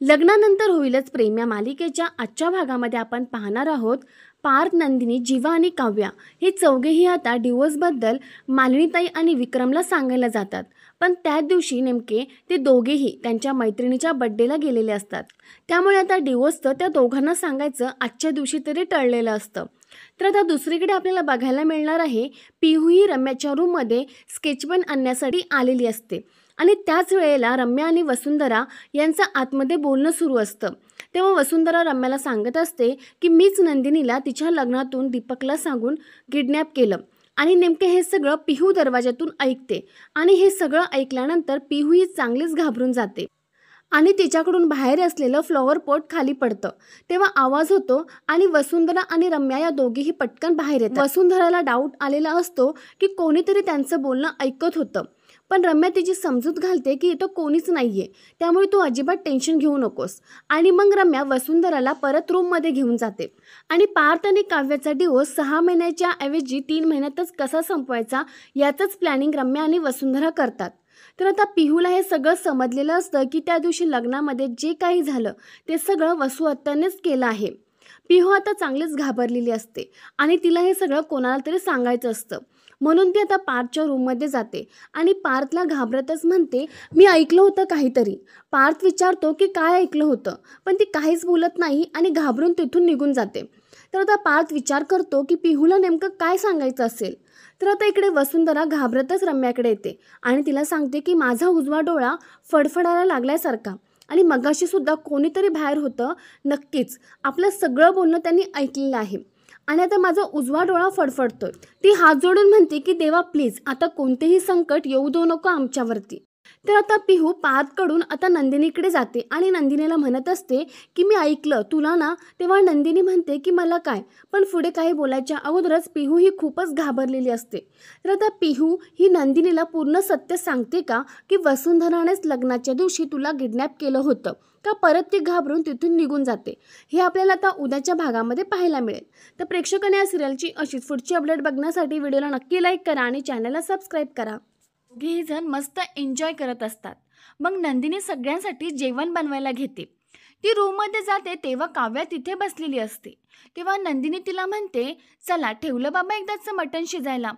लग्नानंतर होईलच प्रेम या मालिकेच्या आजच्या भागामध्ये आपण पाहणार आहोत पार्थ, नंदिनी, जीवा आणि काव्या हे चौघेही आता डिवोर्सबद्दल मालिनीताई आणि विक्रमला सांगायला जातात. पण त्याच दिवशी नेमके ते दोघेही त्यांच्या मैत्रिणीच्या बड्डेला गेलेले असतात. त्यामुळे आता डिवोर्सचं त्या दोघांना सांगायचं आजच्या दिवशी तरी टळलेलं असतं. तर आता दुसरीकडे आपल्याला बघायला मिळणार आहे पिहू ही रम्याच्या रूममध्ये स्केच पेन आणण्यासाठी आलेली असते आणि त्याच वेळेला रम्या आणि वसुंधरा यांचं आतमध्ये बोलणं सुरू असतं. तेव्हा वसुंधरा रम्याला सांगत असते की मीच नंदिनीला तिच्या लग्नातून दीपकला सांगून किडनॅप केलं आणि नेमके हे सगळं पिहू दरवाजातून ऐकते आणि हे सगळं ऐकल्यानंतर पिहू ही चांगलीच घाबरून जाते आणि तिच्याकडून बाहेर असलेलं फ्लॉवर पॉट खाली पडतं. तेव्हा आवाज होतो आणि वसुंधरा आणि रम्या या दोघीही पटकन बाहेर येतात. वसुंधराला डाऊट आलेला असतो की कोणीतरी त्यांचं बोलणं ऐकत होतं, पण रम्या तिची समजूत घालते की इथं कोणीच नाहीये, त्यामुळे तू अजिबात टेन्शन घेऊ नकोस. आणि मग रम्या वसुंधराला परत रूममध्ये घेऊन जाते आणि पार्थ आणि काव्याचा डिवोर्स 6 महिन्याच्या ऐवजी 3 महिन्यातच कसा संपवायचा याचंच प्लॅनिंग रम्या आणि वसुंधरा करतात. तर आता पिहूला हे सगळं समजलेलं असतं की त्या दिवशी लग्नामध्ये जे काही झालं ते सगळं वसू आत्यानेच केलं आहे. पिहू आता चांगलीच घाबरलेली असते आणि तिला हे सगळं कोणाला तरी सांगायचं असतं. म्हणून ती आता पार्थच्या रूममध्ये जाते आणि पार्थला घाबरतच म्हणते, मी ऐकलं होतं काहीतरी. पार्थ विचारतो की काय ऐकलं होतं, पण ती काहीच बोलत नाही आणि घाबरून तिथून निघून जाते. तर आता पार्थ विचार करतो की पिहूला नेमकं काय सांगायचं असेल. तर आता इकडे वसुंधरा घाबरतच रम्याकडे येते आणि तिला सांगते की माझा उजवा डोळा फडफडायला लागल्यासारखा आणि मगाशी सुद्धा कोणीतरी बाहेर होतं, नक्कीच आपलं सगळं बोलणं त्यांनी ऐकलेलं आहे आणि आता माझा उजवा डोळा फडफडतोय. ती हात जोडून म्हणते की देवा प्लीज आता कोणतेही संकट येऊ देऊ नको आमच्यावरती. तर आता पिहू पार्थकडून आता नंदिनीकडे जाते आणि नंदिनीला म्हणत असते की मी ऐकलं तुला ना. तेव्हा नंदिनी म्हणते की मला काय, पण पुढे काही बोलायच्या अगोदरच पिहू ही खूपच घाबरलेली असते. तर आता पिहू ही नंदिनीला पूर्ण सत्य सांगते का की वसुंधरानेच लग्नाच्या दिवशी तुला किडनॅप केलं होतं का परत ती घाबरून तिथून निघून जाते, हे आपल्याला आता उद्याच्या भागामध्ये पाहायला मिळेल. तर प्रेक्षकांनी या सिरियलची अशीच पुढची अपडेट बघण्यासाठी व्हिडिओला नक्की लाईक करा आणि चॅनलला सबस्क्राईब करा. दोघेही जण मस्त एन्जॉय करत असतात. मग नंदिनी सगळ्यांसाठी जेवण बनवायला घेते. ती रूममध्ये जाते तेव्हा काव्या तिथे बसलेली असते. तेव्हा नंदिनी तिला म्हणते, चला ठेवलं बाबा एकदाचं मटण शिजायला.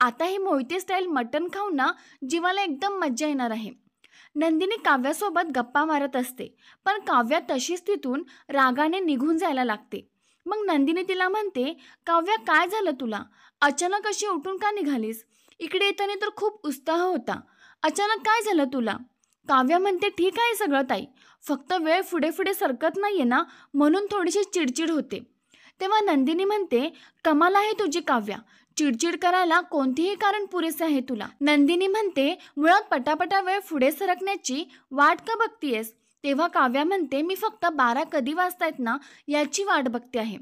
आता हे मोहिते स्टाईल मटण खाऊन ना जीवाला एकदम मज्जा येणार आहे. नंदिनी काव्यासोबत गप्पा मारत असते, पण काव्या तशीच तिथून रागाने निघून जायला लागते. मग नंदिनी तिला म्हणते, काव्या काय झालं तुला, अचानक अशी उठून का निघालीस? इकडे येताना तर खूप उत्साह होता, अचानक काय झालं तुला? काव्या म्हणते, ठीक आहे सगळं ताई, फक्त वेळ पुढे पुढे सरकत नाहीये ना, म्हणून थोडीशी चिडचिड होते. तेव्हा नंदिनी म्हणते, कमाल आहे तुझी काव्या, चिडचिड करायला कोणतेही कारण पुरेसे आहे तुला. नंदिनी म्हणते, मुळात पटापटा वेळ पुढे सरकण्याची वाट का बघतीयस? तेव्हा काव्या म्हणते, मी फक्त 12 कधी वाजतायत ना याची वाट बघते आहे.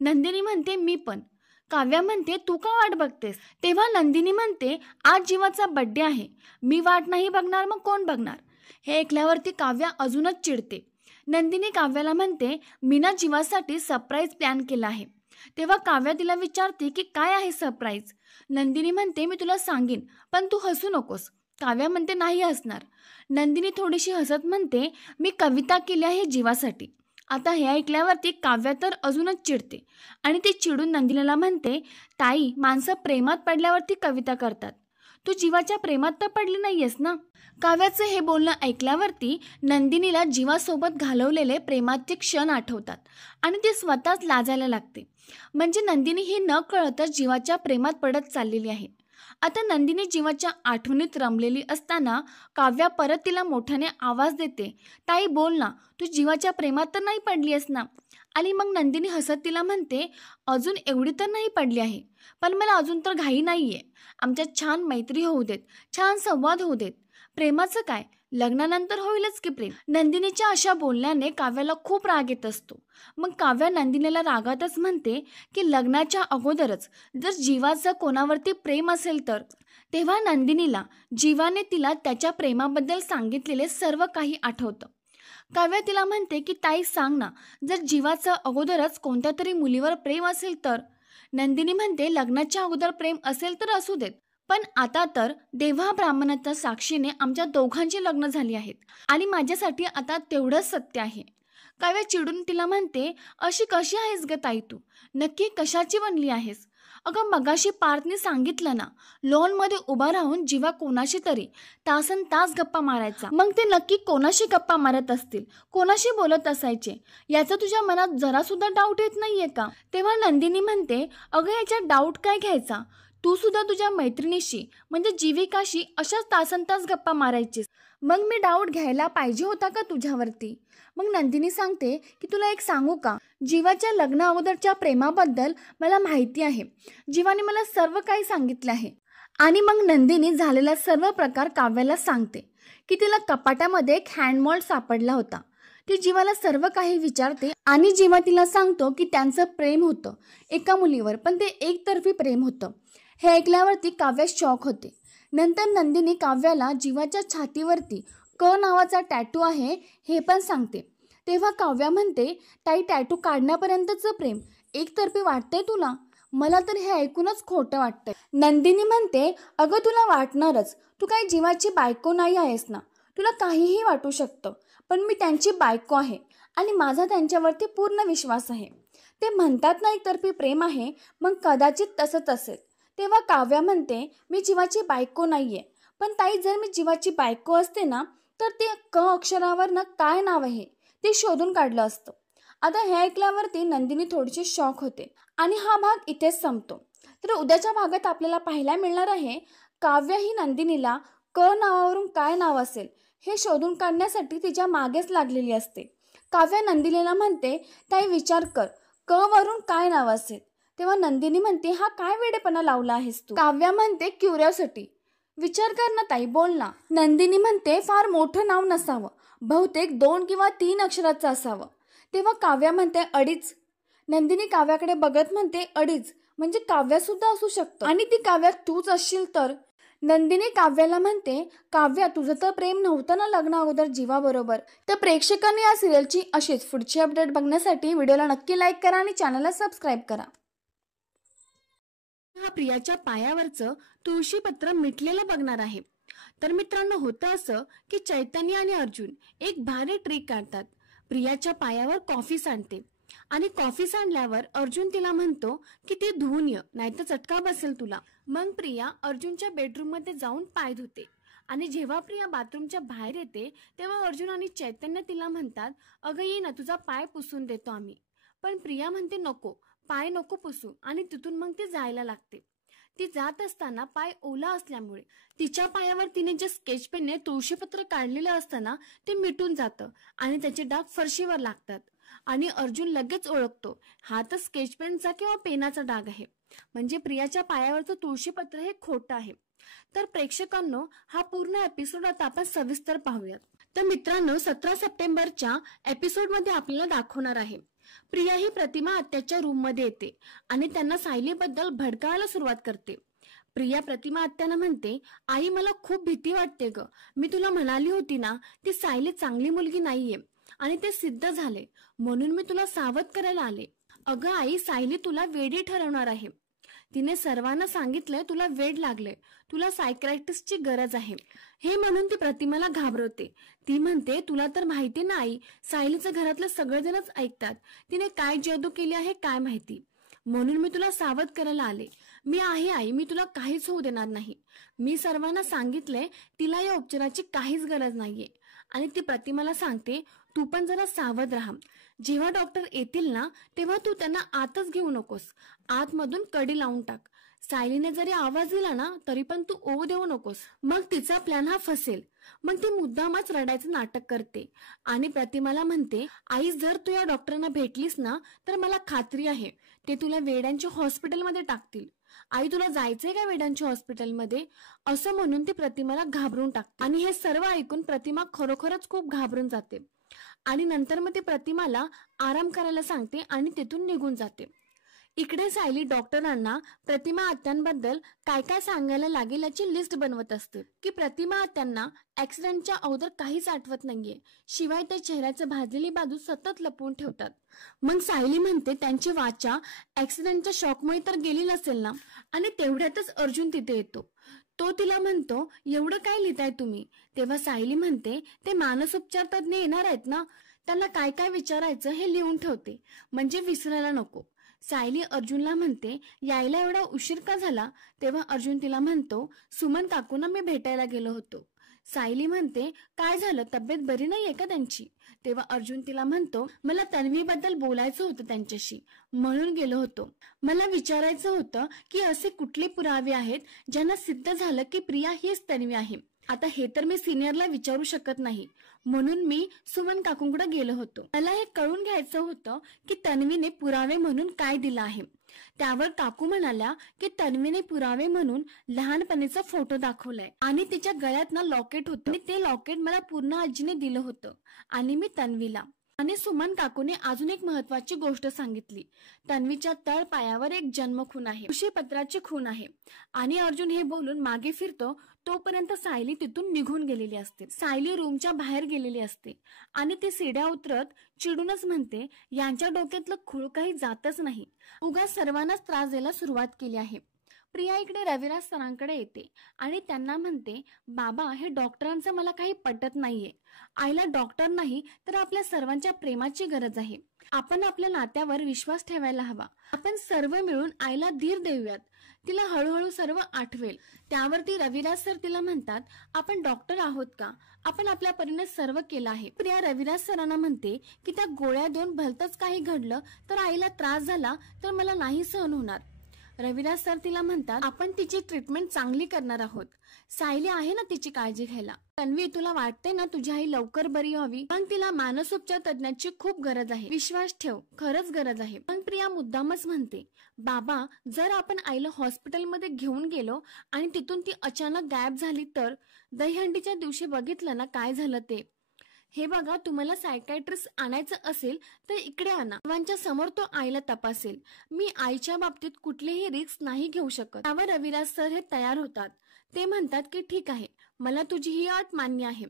नंदिनी म्हणते, मी पण. काव्या म्हणते, तू का वाट बघतेस? तेव्हा नंदिनी म्हणते, आज जीवाचा बड्डे आहे, मी वाट नाही बघणार मग कोण बघणार? हे ऐकल्यावरती काव्या अजूनच चिडते. नंदिनी काव्याला म्हणते, मी ना जीवासाठी सरप्राईज प्लॅन केला आहे. तेव्हा काव्या तिला विचारते की काय आहे सरप्राईज? नंदिनी म्हणते, मी तुला सांगेन पण तू हसू नकोस. काव्या म्हणते, नाही हसणार. नंदिनी थोडीशी हसत म्हणते, मी कविता केली आहे जीवासाठी. आता हे ऐकल्यावरती काव्या तर अजूनच चिडते आणि ती चिडून नंदिनीला म्हणते, ताई माणसं प्रेमात पडल्यावरती कविता करतात, तू जीवाच्या प्रेमात तर पडली नाहीयेस ना. काव्याचं हे बोलणं ऐकल्यावरती नंदिनीला जीवासोबत घालवलेले प्रेमाचे क्षण आठवतात आणि ती स्वतःच लाजायला लागते. म्हणजे नंदिनी ही न कळतच जीवाच्या प्रेमात पडत चाललेली आहे. आता नंदिनी जीवाच्या आठवणीत रमलेली असताना काव्या परत तिला मोठ्याने आवाज देते, ताई बोल ना, तू जीवाच्या प्रेमात तर नाही पडली आहेस ना? आणि मग नंदिनी हसत तिला म्हणते, अजून एवढी तर नाही पडली आहे, पण मला अजून तर घाई नाही आहे. आमच्यात छान मैत्री होऊ देत, छान संवाद होऊ देत. प्रेमाचं काय, लग्नानंतर होईलच की प्रेम. नंदिनीच्या अशा बोलण्याने काव्याला खूप राग येत असतो. मग काव्या नंदिनीला रागातच म्हणते की लग्नाच्या अगोदरच जर जीवाचं कोणावरती प्रेम असेल तर. तेव्हा नंदिनीला जीवाने तिला त्याच्या प्रेमाबद्दल सांगितलेले सर्व काही आठवतं. काव्या तिला म्हणते की ताई सांग ना, जर जीवाचं अगोदरच कोणत्या तरी मुलीवर प्रेम असेल तर. नंदिनी म्हणते, लग्नाच्या अगोदर प्रेम असेल तर असू देत, पण आता तर देवा ब्राह्मणाच्या साक्षीने आमच्या दोघांची लग्न झाली आहेत आणि माझ्यासाठी आता तेवढंच सत्य आहे. काव्या चिडून तिला म्हणते, अशी कशी आहेस ग ताई तू? नक्की कशाची बनली आहेस? अगं मगाशी पार्थने सांगितलं ना, लॉनमध्ये उभा राहून जीवा कोणाशी तरी तासन तास गप्पा मारायचा. मग ते नक्की कोणाशी गप्पा मारत असतील, कोणाशी बोलत असायचे याचा तुझ्या मनात जरा सुद्धा डाऊट येत नाहीये का? तेव्हा नंदिनी म्हणते, अगं याच्यात डाऊट काय घ्यायचा? तू सुद्धा तुझ्या मैत्रिणीशी म्हणजे जीविकाशी अशाच तासनतास गप्पा मारायचीस. मग मी डाऊट घ्यायला पाहिजे होता का तुझ्यावरती? मग नंदिनी सांगते की तुला एक सांगू का, जीवाच्या लग्ना अगोदरच्या प्रेमाबद्दल मला माहिती आहे. जीवाने मला सर्व काही सांगितले आहे. आणि मग नंदिनी झालेला सर्व प्रकार काव्याला सांगते की तिला कपाटामध्ये एक हँडमॉल्ड सापडला होता. ती जीवाला सर्व काही विचारते आणि जीवा तिला सांगतो की त्यांचं प्रेम होतं एका मुलीवर, पण ते एकतर्फी प्रेम होतं. हे ऐकल्यावरती काव्या शॉक होते. नंतर नंदिनी काव्याला जीवाच्या छातीवरती क नावाचा टॅटू आहे हे पण सांगते. तेव्हा काव्या म्हणते, ताई टॅटू काढण्यापर्यंतचं प्रेम एकतर्फी वाटतंय तुला? मला तर हे ऐकूनच खोटं वाटतंय. नंदिनी म्हणते, अगं तुला वाटणारच, तू काही जीवाची बायको नाही आहेस ना, तुला काहीही वाटू शकतं, पण मी त्यांची बायको आहे आणि माझा त्यांच्यावरती पूर्ण विश्वास आहे. ते म्हणतात ना एकतर्फी प्रेम आहे, मग कदाचित तसंच असेल. तेव्हा काव्या म्हणते, मी जीवाची बायको नाहीये, पण ताई जर मी जीवाची बायको असते ना, तर ते क अक्षरावर ना काय नाव आहे ते शोधून काढलं असतं. आता हे ऐकल्यावरती नंदिनी थोडीशी शॉक होते आणि हा भाग इथेच संपतो. तर उद्याच्या भागात आपल्याला पाहायला मिळणार आहे काव्या ही नंदिनीला क नावावरून काय नाव असेल हे शोधून काढण्यासाठी तिच्या मागेच लागलेली असते. काव्या नंदिनीला म्हणते, ताई विचार कर, क वरून काय नाव असेल? तेव्हा नंदिनी म्हणते, हा काय वेडेपणा लावला आहेस तू? काव्या म्हणते, क्युरिओसिटी. विचार कर ना ताई, बोल ना. नंदिनी म्हणते, फार मोठं नाव नसावं, बहुतेक 2 किंवा 3 अक्षराचं असावं. तेव्हा काव्या म्हणते, अडीच. नंदिनी काव्याकडे बघत म्हणते, अडीच म्हणजे काव्या सुद्धा असू शकतं आणि ती काव्या तूच असशील तर? नंदिनी काव्याला म्हणते, काव्या तुझं तर प्रेम नव्हतं ना लग्ना अगोदर जीवाबरोबर? तर प्रेक्षकांनी या सिरियलची अशीच पुढची अपडेट बघण्यासाठी व्हिडिओला नक्की लाईक करा आणि चॅनलला सबस्क्राईब करा. हा प्रियाच्या पायावरचं तुळशीपत्र मिटलेलं बघणार आहे. तर मित्रांनो, होतं असं की चैतन्य आणि अर्जुन एक भारी ट्रिक काढतात. प्रियाच्या पायावर कॉफी सांडते आणि कॉफी सांडल्यावर अर्जुन तिला म्हणतो की ती धुवून ये, नाहीतर चटका बसेल तुला. मग प्रिया अर्जुनच्या बेडरूम मध्ये जाऊन पाय धुते आणि जेव्हा प्रिया बाथरूमच्या बाहेर येते तेव्हा अर्जुन आणि चैतन्य तिला म्हणतात, अगं ये ना, तुझा पाय पुसून देतो आम्ही. पण प्रिया म्हणते, नको, पाय नको पुसू, आणि तिथून मग ती जायला लागते. ती जात असताना पाय ओला असल्यामुळे तिच्या पायावर तिने जे स्केच पेनने तुळशीपत्र काढलेलं असताना ते मिटून जातं आणि त्याचे डाग फरशीवर लागतात. आणि अर्जुन लगेच ओळखतो, हा तर स्केच पेनचा किंवा पेनाचा डाग आहे, म्हणजे प्रियाच्या पायावरचं तुळशीपत्र हे खोटं आहे. तर प्रेक्षकांनो, हा पूर्ण एपिसोड आता आपण सविस्तर पाहूयात. तर मित्रांनो, 17 सप्टेंबरच्या एपिसोडमध्ये आपल्याला दाखवणार आहे प्रिया ही प्रतिमा आत्याच्या रूम मध्ये येते आणि त्यांना सायलीबद्दल भडकावायला सुरुवात करते. प्रिया प्रतिमा आत्याला म्हणते, आई मला खूप भीती वाटते ग, मी तुला म्हणाली होती ना ती सायली चांगली मुलगी नाहीये आणि ते सिद्ध झाले, म्हणून मी तुला सावध करायला आले. अगं आई, सायली तुला वेडी ठरवणार आहे. तिने सर्वांना सांगितलंय तुला वेड लागले, तुला सायकियाट्रिस्टची गरज आहे. हे म्हणून ती प्रतिमाला घाबरवते. ती म्हणते, तुला तर माहिती ना आई, सायलीचं घरातले सगळेजणच ऐकतात, तिने काय जादू केली आहे काय माहिती, म्हणून मी तुला सावध करायला आले. मी आहे आई, मी तुला काहीच होऊ देणार नाही. मी सर्वांना सांगितलंय तिला या उपचाराची काहीच गरज नाहीये. आणि ती प्रतिमाला सांगते, तू पण जरा सावध राहा. जेव्हा डॉक्टर येतील ना तेव्हा तू त्यांना आतच घेऊ नकोस, आतमधून कडी लावून टाक. सायलीने जरी आवाज दिला ना तरी पण तू ओव देऊ नकोस, मग तिचा प्लॅन हा फसेल. मग ती मुद्दामच रडायचं नाटक करते आणि प्रतिमाला म्हणते, आई जर तू या डॉक्टरांना भेटलीस ना तर मला खात्री आहे ते तुला वेड्यांच्या हॉस्पिटलमध्ये टाकतील. आई तुला जायचंय का वेडांच्या हॉस्पिटलमध्ये? असं म्हणून ती प्रतिमाला घाबरून टाकते. आणि हे सर्व ऐकून प्रतिमा खरोखरच खूप घाबरून जाते आणि नंतर मग ती प्रतिमाला आराम करायला सांगते आणि तिथून निघून जाते. इकडे सायली डॉक्टरांना प्रतिमा आत्यांबद्दल काय काय सांगायला लागेल याची लिस्ट बनवत असते की प्रतिमा आत्यांना ऍक्सिडेंटच्या अगोदर काहीच आठवत नाहीये, शिवाय त्या चेहऱ्याचं भाजलेली बाजू सतत लपवून ठेवतात. मग सायली म्हणते, त्यांची वाचा ऍक्सिडेंटच्या शॉकमुळे तर गेली नसेल ना? आणि तेवढ्यातच अर्जुन तिथे येतो. तो तिला म्हणतो, एवढं काय लिहिताय तुम्ही? तेव्हा सायली म्हणते, ते मानसोपचार तज्ज्ञ येणार आहेत ना, त्यांना काय काय विचारायचं हे लिहून ठेवते, म्हणजे विसरायला नको. सायली अर्जुनला म्हणते, यायला एवढा उशीर का झाला? तेव्हा अर्जुन तिला म्हणतो, सुमन काकूंना मी भेटायला गेलो होतो. सायली म्हणते, काय झालं, तब्येत बरी नाहीये का त्यांची? तेव्हा अर्जुन तिला म्हणतो, मला तन्वीबद्दल बोलायचं होतं त्यांच्याशी, म्हणून गेलो होतो. मला विचारायचं होतं की असे कुठले पुरावे आहेत ज्यांना सिद्ध झालं की प्रिया हीच तन्वी आहे. आता हे तर मी सिनियरला विचारू शकत नाही, म्हणून मी सुमन काकूंकडे गेलो होतो. मला हे कळून घ्यायचं होतं की तन्वीने पुरावे म्हणून काय दिलं आहे. त्यावर काकू म्हणाल्या की तन्वीने पुरावे म्हणून लहानपणीचा फोटो दाखवलाय आणि तिच्या गळ्यात ना लॉकेट होतं आणि ते लॉकेट मला पूर्ण आजीने दिलं होतं आणि मी तन्वीला. आणि सुमन काकूने अजून एक महत्वाची गोष्ट सांगितली, तन्वीच्या तळ पायावर एक जन्मखून आहे, पत्राची खून आहे. आणि अर्जुन हे बोलून मागे फिरतो तोपर्यंत सायली तिथून निघून गेलेली असते. सायली रूमच्या बाहेर गेलेली असते आणि ती सीड्या उतरत चिडूनच म्हणते, यांच्या डोक्यातलं खूळ काही जातच नाही, उगाच सर्वांनाच त्रास द्यायला सुरुवात केली आहे. प्रिया इकडे रविराज सरांकडे येते आणि त्यांना म्हणते, बाबा हे डॉक्टरांचं मला काही पटत नाहीये. आईला डॉक्टर नाही तर आपल्या सर्वांच्या प्रेमाची गरज आहे. आपण आपल्या नात्यावर विश्वास ठेवायला हवा. आपण सर्व मिळून आईला धीर देऊयात, तिला हळूहळू सर्व आठवेल. त्यावरती रविराज सर तिला म्हणतात, आपण डॉक्टर आहोत का? आपण आपल्या परीने सर्व केलं आहे. प्रिया रविराज सरांना म्हणते की त्या गोळ्या देऊन भलतंच काही घडलं तर आईला त्रास झाला तर मला नाही सहन होणार. रविराज सर तिला म्हणतात, आपण तिची ट्रीटमेंट चांगली करणार आहोत. सायली आहे ना तिची काळजी घ्यायला. तन्वी, तुला वाटते ना तुझी आई लवकर बरी व्हावी, पण तिला मानसोपचार तज्ञाची खूप गरज आहे, विश्वास ठेव, खरंच गरज आहे. पण प्रिया मुद्दामच म्हणते, बाबा जर आपण आईला हॉस्पिटलमध्ये घेऊन गेलो आणि तिथून ती अचानक गायब झाली तर? दहीहंडीच्या दिवशी बघितलं ना काय झालं ते. हे बघा, तुम्हाला सायकॅट्रिस्ट आणायचं असेल तर इकडे आणा, सर्वांच्या समोर तो आईला तपासेल. मी आईच्या बाबतीत कुठलीही रिस्क नाही घेऊ शकत. त्यावर रविराज सर हे तयार होतात. ते म्हणतात की ठीक आहे, मला तुझी ही अट मान्य आहे.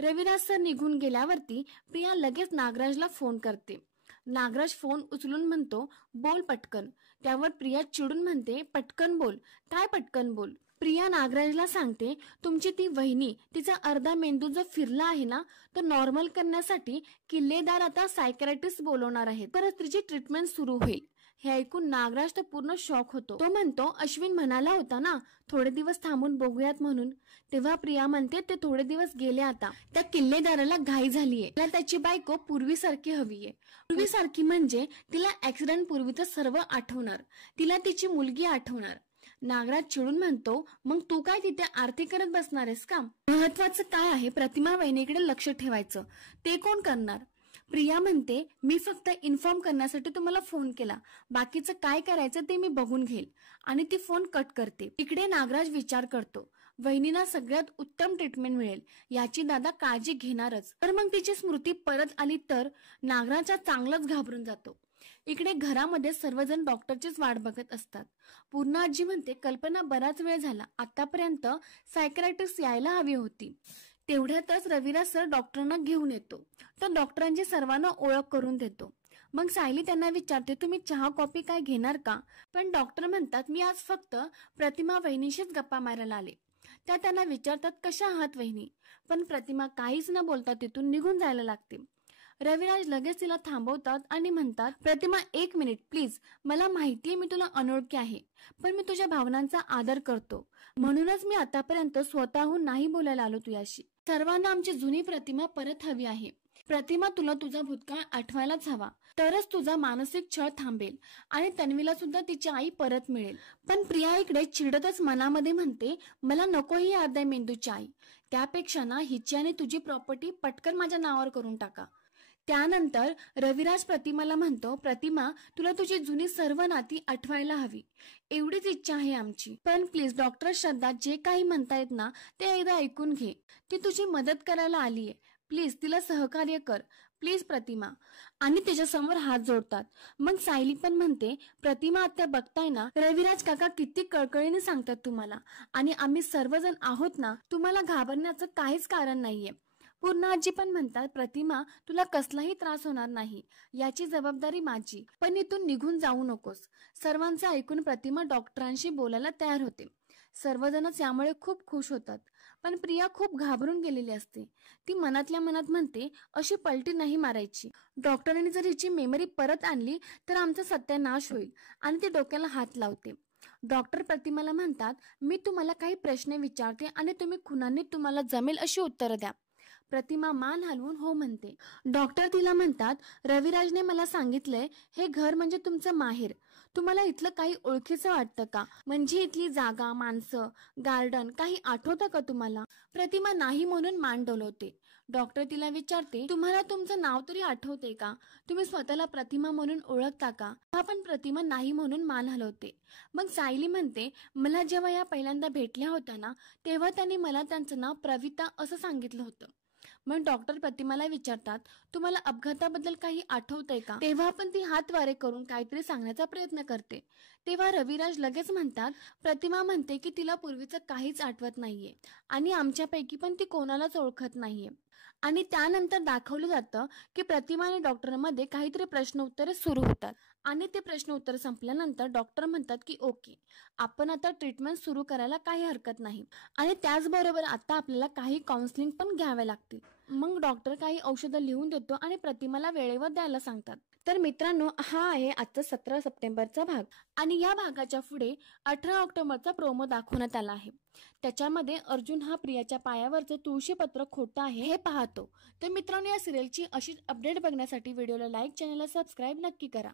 रविराज सर निघून गेल्यावरती प्रिया लगेच नागराजला फोन करते. नागराज फोन उचलून म्हणतो, बोल पटकन. त्यावर प्रिया चिडून म्हणते, पटकन बोल. काय पटकन बोल? प्रिया नागराजला सांगते, तुमची ती वहिनी, तिचा अर्धा मेंदू जो फिरला आहे ना तो नॉर्मल करण्यासाठी किल्लेदार आता सायकॅट्रिस्ट बोलवणार आहेत, परत तिची ट्रीटमेंट सुरू होईल. हे ऐकून नागराज तर पूर्ण शॉक होतो. तो म्हणतो, अश्विन म्हणाला होता ना थोडे दिवस थांबून बघूयात म्हणून. तेव्हा प्रिया म्हणते, ते थोडे दिवस गेले आता. त्या किल्लेदाराला घाई झालीये, त्याला त्याची बायको पूर्वीसारखी हवीये. पूर्वीसारखी म्हणजे तिला ऍक्सिडेंट पूर्वीचं सर्व आठवणार, तिला तिची मुलगी आठवणार. नागराज चिडून म्हणतो, मग तू काय तिथे आरती करत बसणार आहेस का? महत्वाचं काय आहे, प्रतिमा वहिनीकडे लक्ष ठेवायचं, ते कोण करणार? प्रिया म्हणते, मी फक्त इन्फॉर्म करण्यासाठी तुम्हाला फोन केला, बाकीचं काय करायचं ते मी बघून घेईल. आणि ती फोन कट करते. इकडे नागराज विचार करतो, वहिनीला सगळ्यात उत्तम ट्रीटमेंट मिळेल याची दादा काळजी घेणारच, तर मग तिची स्मृती परत आली तर? नागराजचा चांगलाच घाबरून जातो. इकडे घरामध्ये सर्वजण डॉक्टरचीच वाट बघत असतात. पूर्ण आजी म्हणते, कल्पना बराच वेळ झाला, आतापर्यंत सायकॅट्रिस्ट यायला हवी होती. तेवढ्यातच रविराज सर डॉक्टरांना घेऊन येतो. तर डॉक्टरांची सर्वांना ओळख करून देतो. मग सायली त्यांना विचारते, तुम्ही चहा कॉफी काय घेणार का? पण डॉक्टर म्हणतात, मी आज फक्त प्रतिमा वहिनीशीच गप्पा मारायला आले. त्या त्यांना विचारतात, कशा आहात वहिनी? पण प्रतिमा काहीच न बोलता तिथून निघून जायला लागते. रविराज लगेच तिला थांबवतात आणि म्हणतात, प्रतिमा 1 मिनिट प्लीज. मला माहितीये मी तुला अनोळखी आहे, पण मी तुझ्या भावनांचा आदर करतो, म्हणूनच मी आतापर्यंत स्वतःहून नाही बोलायला आलो तुझ्याशी. सर्वांना आमची जुनी प्रतिमा परत हवी आहे. प्रतिमा, तुला तुझा भूतकाळ आठवायलाच हवा, तरच तुझा मानसिक छळ थांबेल आणि तन्वीला सुद्धा तिची आई परत मिळेल. पण प्रिया इकडे चिडतच मनामध्ये म्हणते, मला नको ही अर्ध्या मेंदूची आई, त्यापेक्षा ना हिची आणि तुझी प्रॉपर्टी पटकन माझ्या नावावर करून टाका. त्यानंतर रविराज प्रतिमाला म्हणतो, प्रतिमा, तुला तुझी जुनी सर्व नाती आठवायला हवी, एवढीच इच्छा आहे आमची. पण प्लीज डॉक्टर श्रद्धा जे काही म्हणतायत ना ते एकदा ऐकून घे. ती तुझी मदत करायला आलीये, प्लीज तिला सहकार्य कर, प्लीज प्रतिमा. आणि तिच्यासमोर हात जोडतात. मग सायली पण म्हणते, प्रतिमा आत्या बघताय ना रविराज काका किती कळकळीने सांगतात तुम्हाला, आणि आम्ही सर्वजण आहोत ना, तुम्हाला घाबरण्याचं काहीच कारण नाहीये. पूर्ण आजी पण म्हणतात, प्रतिमा तुला कसलाही त्रास होणार नाही, याची जबाबदारी माझी, पण इथून निघून जाऊ नकोस. सर्वांचं ऐकून प्रतिमा डॉक्टरांशी बोलायला तयार होते. सर्वजणच यामुळे खूप खुश होतात. पण प्रिया खूप घाबरून गेलेली असते. ती मनातल्या मनात म्हणते, अशी पलटी नाही मारायची. डॉक्टरांनी जर हिची मेमरी परत आणली तर आमचा सत्यानाश होईल. आणि ती डोक्याला हात लावते. डॉक्टर प्रतिमाला म्हणतात, मी तुम्हाला काही प्रश्न विचारते आणि तुम्ही खुनांनी तुम्हाला जमेल अशी उत्तरं द्या. प्रतिमा मान हलवून हो म्हणते. डॉक्टर तिला म्हणतात, रविराजने मला सांगितलंय हे घर म्हणजे तुमचं माहेर. तुम्हाला इथलं काही ओळखीचं वाटतं का? म्हणजे इथली जागा, माणसं, गार्डन काही आठवतं का तुम्हाला? प्रतिमा नाही म्हणून मान डोलवते. डॉक्टर तिला विचारते, तुम्हाला तुमचं नाव तरी आठवते का? तुम्ही स्वतःला प्रतिमा म्हणून ओळखता का? पण प्रतिमा नाही म्हणून मान हलवते. मग सायली म्हणते, मला जेव्हा या पहिल्यांदा भेटल्या होत्या ना, तेव्हा त्यांनी मला त्यांचं नाव प्रविता असं सांगितलं होतं. मग डॉक्टर प्रतिमाला विचारतात, तुम्हाला अपघाताबद्दल काही आठवतंय का? तेव्हा पण ती हात वारे करून काहीतरी सांगण्याचा प्रयत्न करते. तेव्हा रविराज लगेच म्हणतात, प्रतिमा म्हणते की तिला पूर्वीचं काहीच आठवत नाहीये आणि आमच्यापैकी पण ती कोणालाच ओळखत नाहीये. आणि त्यानंतर दाखवलं जातं की प्रतिमा आणि डॉक्टरमध्ये काहीतरी प्रश्न उत्तरे सुरू होतात. आणि ते प्रश्न उत्तर संपल्यानंतर डॉक्टर म्हणतात की ओके, आपण आता ट्रीटमेंट सुरू करायला काही हरकत नाही. आणि त्याचबरोबर आता आपल्याला काही काउन्सिलिंग पण घ्यावे लागतील. मग डॉक्टर काही औषधं लिहून देतो आणि प्रतिमाला वेळेवर द्यायला सांगतात. तर मित्रांनो, हा आहे आजचा 17 सप्टेंबरचा भाग. आणि या भागाच्या पुढे 18 ऑक्टोबरचा प्रोमो दाखवण्यात आला आहे. त्याच्यामध्ये अर्जुन हा प्रियाच्या पायावरचं तुळशीपत्र खोटं आहे हे पाहतो. तर मित्रांनो, या सिरियलची अशी अपडेट बघण्यासाठी व्हिडिओला लाईक, चॅनलला सबस्क्राईब नक्की करा.